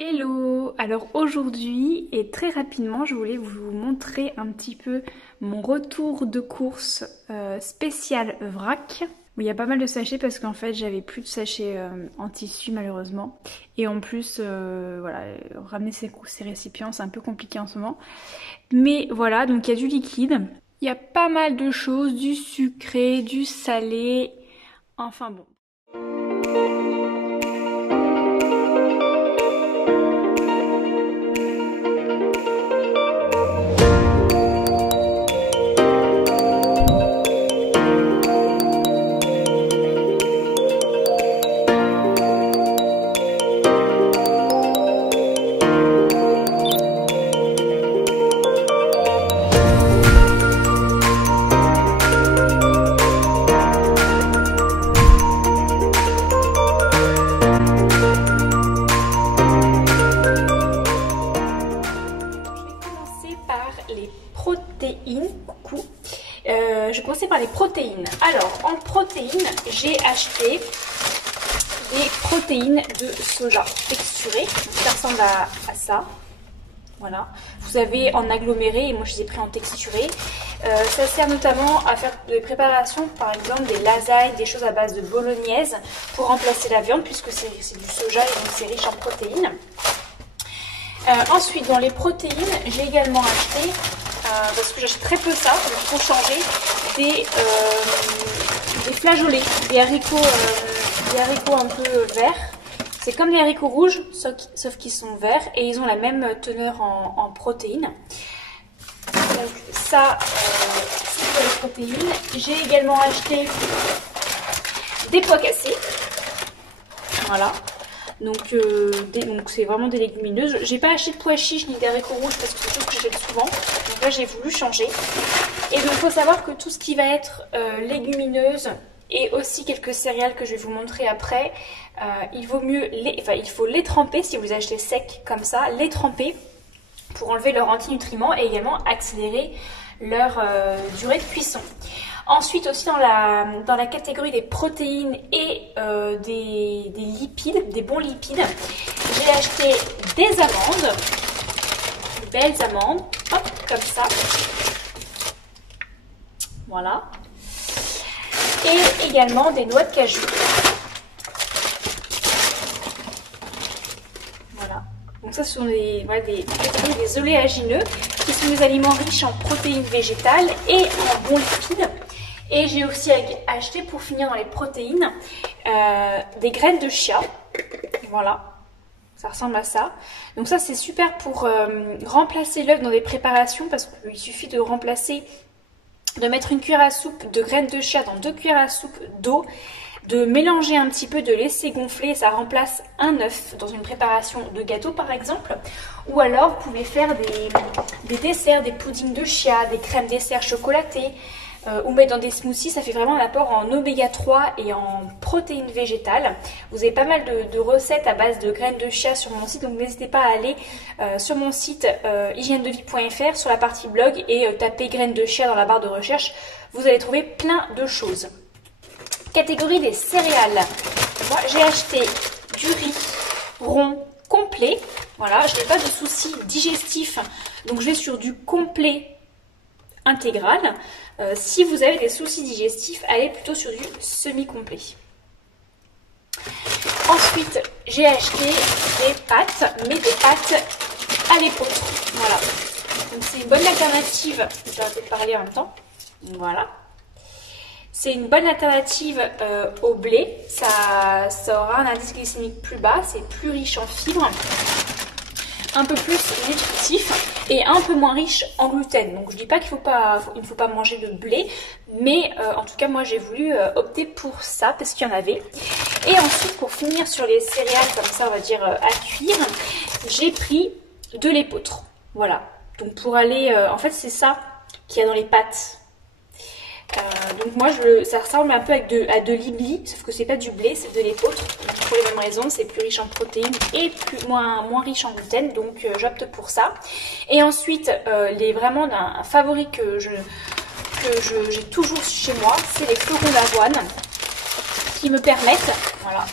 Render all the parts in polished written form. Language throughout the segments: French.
Hello! Alors aujourd'hui et très rapidement je voulais vous montrer un petit peu mon retour de course spécial vrac. Où il y a pas mal de sachets parce qu'en fait j'avais plus de sachets en tissu malheureusement. Et en plus voilà, ramener ces récipients c'est un peu compliqué en ce moment. Mais voilà, donc il y a du liquide. Il y a pas mal de choses, du sucré, du salé, enfin bon. Coucou. Je vais commencer par les protéines. Alors, en protéines, j'ai acheté des protéines de soja texturées. Ça ressemble à ça. Voilà. Vous avez en aggloméré et moi je les ai pris en texturé. Ça sert notamment à faire des préparations, par exemple des lasagnes, des choses à base de bolognaise pour remplacer la viande puisque c'est du soja et donc c'est riche en protéines. Ensuite, dans les protéines, j'ai également acheté, parce que j'achète très peu ça, pour changer, des flageolets, des haricots un peu verts. C'est comme les haricots rouges, sauf qu'ils sont verts et ils ont la même teneur en protéines. Donc ça, c'est pour les protéines. J'ai également acheté des pois cassés. Voilà. Donc c'est vraiment des légumineuses. J'ai pas acheté de pois chiches ni d'haricots rouges parce que c'est chose que j'achète souvent. Donc là j'ai voulu changer. Et donc il faut savoir que tout ce qui va être légumineuse et aussi quelques céréales que je vais vous montrer après, il faut les tremper si vous achetez sec comme ça, les tremper pour enlever leurs antinutriments et également accélérer leur durée de cuisson. Ensuite aussi dans la catégorie des protéines et des lipides, des bons lipides, j'ai acheté des amandes, de belles amandes, hop, comme ça, voilà, et également des noix de cajou, voilà. Donc ça ce sont des oléagineux qui sont des aliments riches en protéines végétales et en bons lipides. Et j'ai aussi acheté, pour finir dans les protéines, des graines de chia. Voilà, ça ressemble à ça. Donc ça c'est super pour remplacer l'œuf dans des préparations parce qu'il suffit de mettre une cuillère à soupe de graines de chia dans 2 cuillères à soupe d'eau, de mélanger un petit peu, de laisser gonfler, ça remplace un œuf dans une préparation de gâteau par exemple. Ou alors vous pouvez faire des desserts, des puddings de chia, des crèmes desserts chocolatées, ou mettre dans des smoothies. Ça fait vraiment un apport en oméga 3 et en protéines végétales. Vous avez pas mal de recettes à base de graines de chia sur mon site, donc n'hésitez pas à aller sur mon site hygiènedevie.fr sur la partie blog et taper graines de chia dans la barre de recherche. Vous allez trouver plein de choses. Catégorie des céréales. Moi j'ai acheté du riz rond complet. Voilà, je n'ai pas de soucis digestifs, donc je vais sur du complet intégral. Si vous avez des soucis digestifs, allez plutôt sur du semi-complet. Ensuite, j'ai acheté des pâtes, mais des pâtes à l'épeautre. Voilà. Donc c'est une bonne alternative. Je vais peut-être parler en même temps. Voilà. C'est une bonne alternative au blé. Ça aura un indice glycémique plus bas. C'est plus riche en fibres, un peu plus nutritif et un peu moins riche en gluten. Donc je dis pas qu'il ne faut pas manger de blé, mais en tout cas moi j'ai voulu opter pour ça parce qu'il y en avait. Et ensuite pour finir sur les céréales comme ça on va dire à cuire, j'ai pris de l'épeautre. Voilà. Donc pour aller, en fait c'est ça qu'il y a dans les pâtes. Donc moi ça ressemble un peu à de l'ibli, sauf que c'est pas du blé, c'est de l'épeautre. Pour les mêmes raisons, c'est plus riche en protéines et moins riche en gluten, donc j'opte pour ça. Et ensuite, vraiment un favori que j'ai toujours chez moi, c'est les flocons d'avoine qui me permettent, voilà,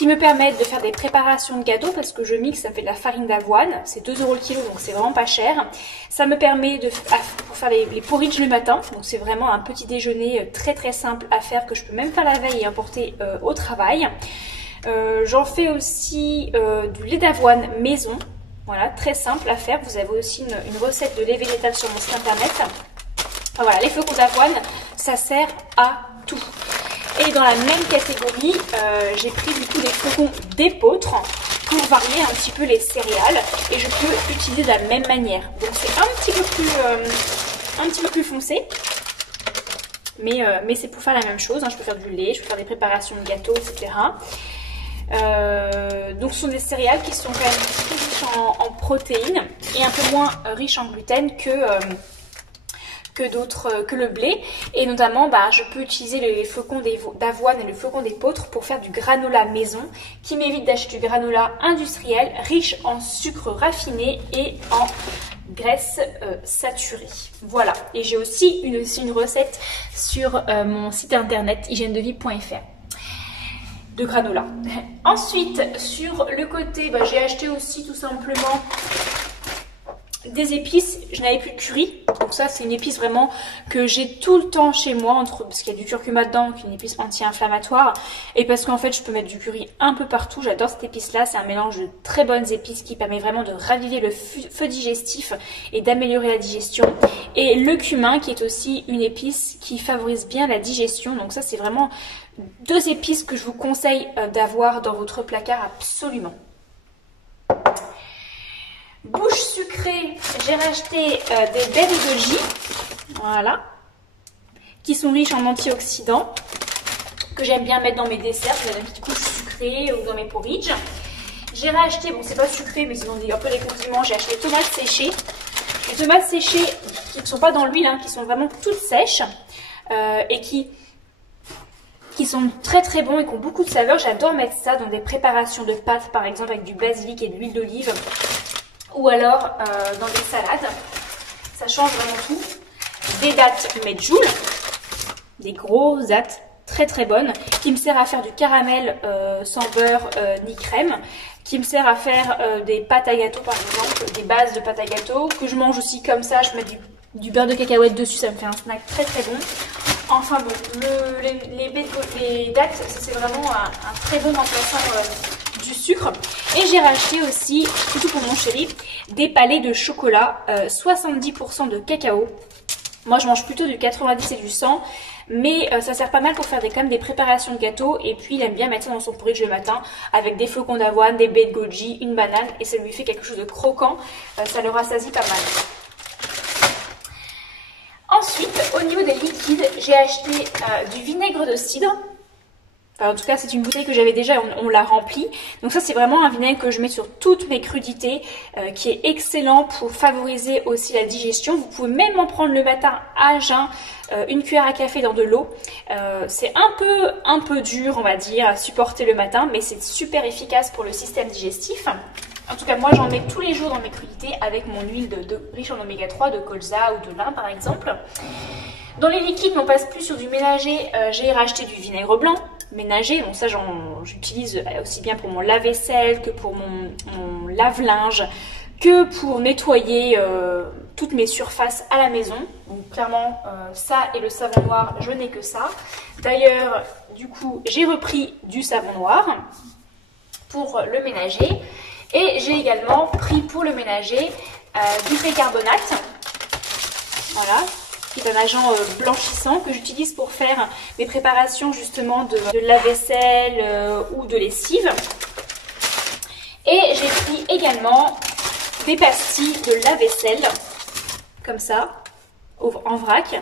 qui me permettent de faire des préparations de gâteaux parce que je mixe, ça me fait de la farine d'avoine, c'est 2 € le kilo donc c'est vraiment pas cher. Ça me permet pour faire les porridge le matin, donc c'est vraiment un petit déjeuner très très simple à faire que je peux même faire la veille et emporter au travail. J'en fais aussi du lait d'avoine maison, voilà, très simple à faire. Vous avez aussi une recette de lait végétal sur mon site internet. Enfin, voilà, les flocons d'avoine, ça sert à tout. Et dans la même catégorie, j'ai pris du coup des flocons d'épeautre pour varier un petit peu les céréales et je peux utiliser de la même manière. Donc c'est un petit peu plus foncé, mais c'est pour faire la même chose. Hein. Je peux faire du lait, je peux faire des préparations de gâteaux, etc. Donc ce sont des céréales qui sont quand même très riches en protéines et un peu moins riches en gluten que le blé, et notamment je peux utiliser les flocons d'avoine et le flocon d'épeautre pour faire du granola maison qui m'évite d'acheter du granola industriel riche en sucre raffiné et en graisse saturée. Voilà, et j'ai aussi une recette sur mon site internet hygiènedevie.fr de granola. Ensuite, sur le côté, j'ai acheté aussi tout simplement des épices. Je n'avais plus de curry, donc ça c'est une épice vraiment que j'ai tout le temps chez moi, parce qu'il y a du curcuma dedans, qui est une épice anti-inflammatoire, et parce qu'en fait je peux mettre du curry un peu partout. J'adore cette épice là, c'est un mélange de très bonnes épices qui permet vraiment de raviver le feu digestif et d'améliorer la digestion. Et le cumin qui est aussi une épice qui favorise bien la digestion, donc ça c'est vraiment 2 épices que je vous conseille d'avoir dans votre placard absolument. Bouche sucrée, j'ai racheté des baies de goji, voilà, qui sont riches en antioxydants, que j'aime bien mettre dans mes desserts, je donne une petite couche sucrée ou dans mes porridge. J'ai racheté, bon c'est pas sucré mais c'est un peu des condiments, j'ai acheté des tomates séchées. Les tomates séchées qui ne sont pas dans l'huile, hein, qui sont vraiment toutes sèches et qui sont très très bons et qui ont beaucoup de saveur. J'adore mettre ça dans des préparations de pâtes par exemple avec du basilic et de l'huile d'olive. Ou alors dans des salades, ça change vraiment tout. Des dattes medjool, des grosses dattes très très bonnes, qui me sert à faire du caramel sans beurre ni crème, qui me sert à faire des pâtes à gâteau par exemple, des bases de pâtes à gâteau, que je mange aussi comme ça, je mets du beurre de cacahuète dessus, ça me fait un snack très très bon. Enfin bon, les dattes, c'est vraiment un très bon remplaçant du sucre. Et j'ai racheté aussi, surtout pour mon chéri, des palets de chocolat, 70% de cacao. Moi je mange plutôt du 90 et du 100, mais ça sert pas mal pour faire quand même des préparations de gâteaux. Et puis il aime bien mettre ça dans son porridge le matin avec des flocons d'avoine, des baies de goji, une banane, et ça lui fait quelque chose de croquant, ça le rassasie pas mal. Ensuite, au niveau des liquides, j'ai acheté du vinaigre de cidre. Enfin, en tout cas, c'est une bouteille que j'avais déjà, on l'a remplie. Donc ça, c'est vraiment un vinaigre que je mets sur toutes mes crudités, qui est excellent pour favoriser aussi la digestion. Vous pouvez même en prendre le matin à jeun, une cuillère à café dans de l'eau. C'est un peu dur, on va dire, à supporter le matin, mais c'est super efficace pour le système digestif. En tout cas, moi, j'en mets tous les jours dans mes crudités avec mon huile riche en oméga 3, de colza ou de lin, par exemple. Dans les liquides, on passe plus sur du ménager. J'ai racheté du vinaigre blanc ménager. Bon, ça, j'utilise aussi bien pour mon lave-vaisselle que pour mon lave-linge, que pour nettoyer toutes mes surfaces à la maison. Donc, clairement, ça et le savon noir, je n'ai que ça. D'ailleurs, du coup, j'ai repris du savon noir pour le ménager. Et j'ai également pris pour le ménager du bicarbonate, voilà, qui est un agent blanchissant que j'utilise pour faire mes préparations justement de lave-vaisselle ou de lessive. Et j'ai pris également des pastilles de lave-vaisselle, comme ça, en vrac.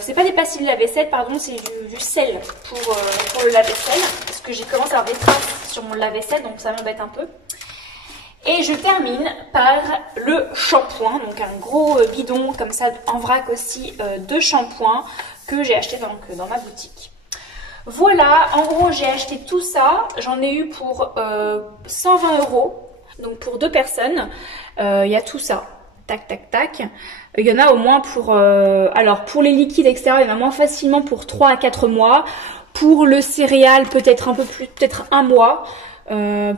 C'est pas des pastilles de lave-vaisselle, pardon, c'est du sel pour le lave-vaisselle, parce que j'ai commencé à avoir des traces sur mon lave-vaisselle, donc ça m'embête un peu. Et je termine par le shampoing, donc un gros bidon comme ça en vrac aussi de shampoing que j'ai acheté dans ma boutique. Voilà, en gros j'ai acheté tout ça, j'en ai eu pour 120 €, donc pour 2 personnes, il y a tout ça. Tac, tac, tac. Il y en a au moins pour... alors, pour les liquides, etc., il y en a moins facilement pour 3 à 4 mois. Pour le céréal, peut-être un peu plus, peut-être 1 mois.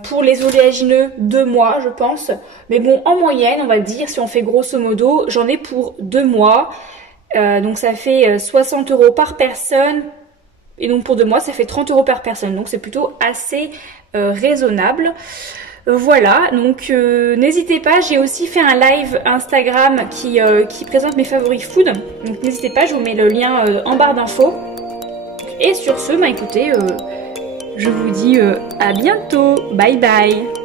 Pour les oléagineux, 2 mois, je pense. Mais bon, en moyenne, on va dire, si on fait grosso modo, j'en ai pour 2 mois. Donc ça fait 60 € par personne. Et donc pour 2 mois, ça fait 30 € par personne. Donc c'est plutôt assez raisonnable. Voilà, donc n'hésitez pas, j'ai aussi fait un live Instagram qui présente mes favoris food. Donc n'hésitez pas, je vous mets le lien en barre d'infos. Et sur ce, bah écoutez, je vous dis à bientôt. Bye bye.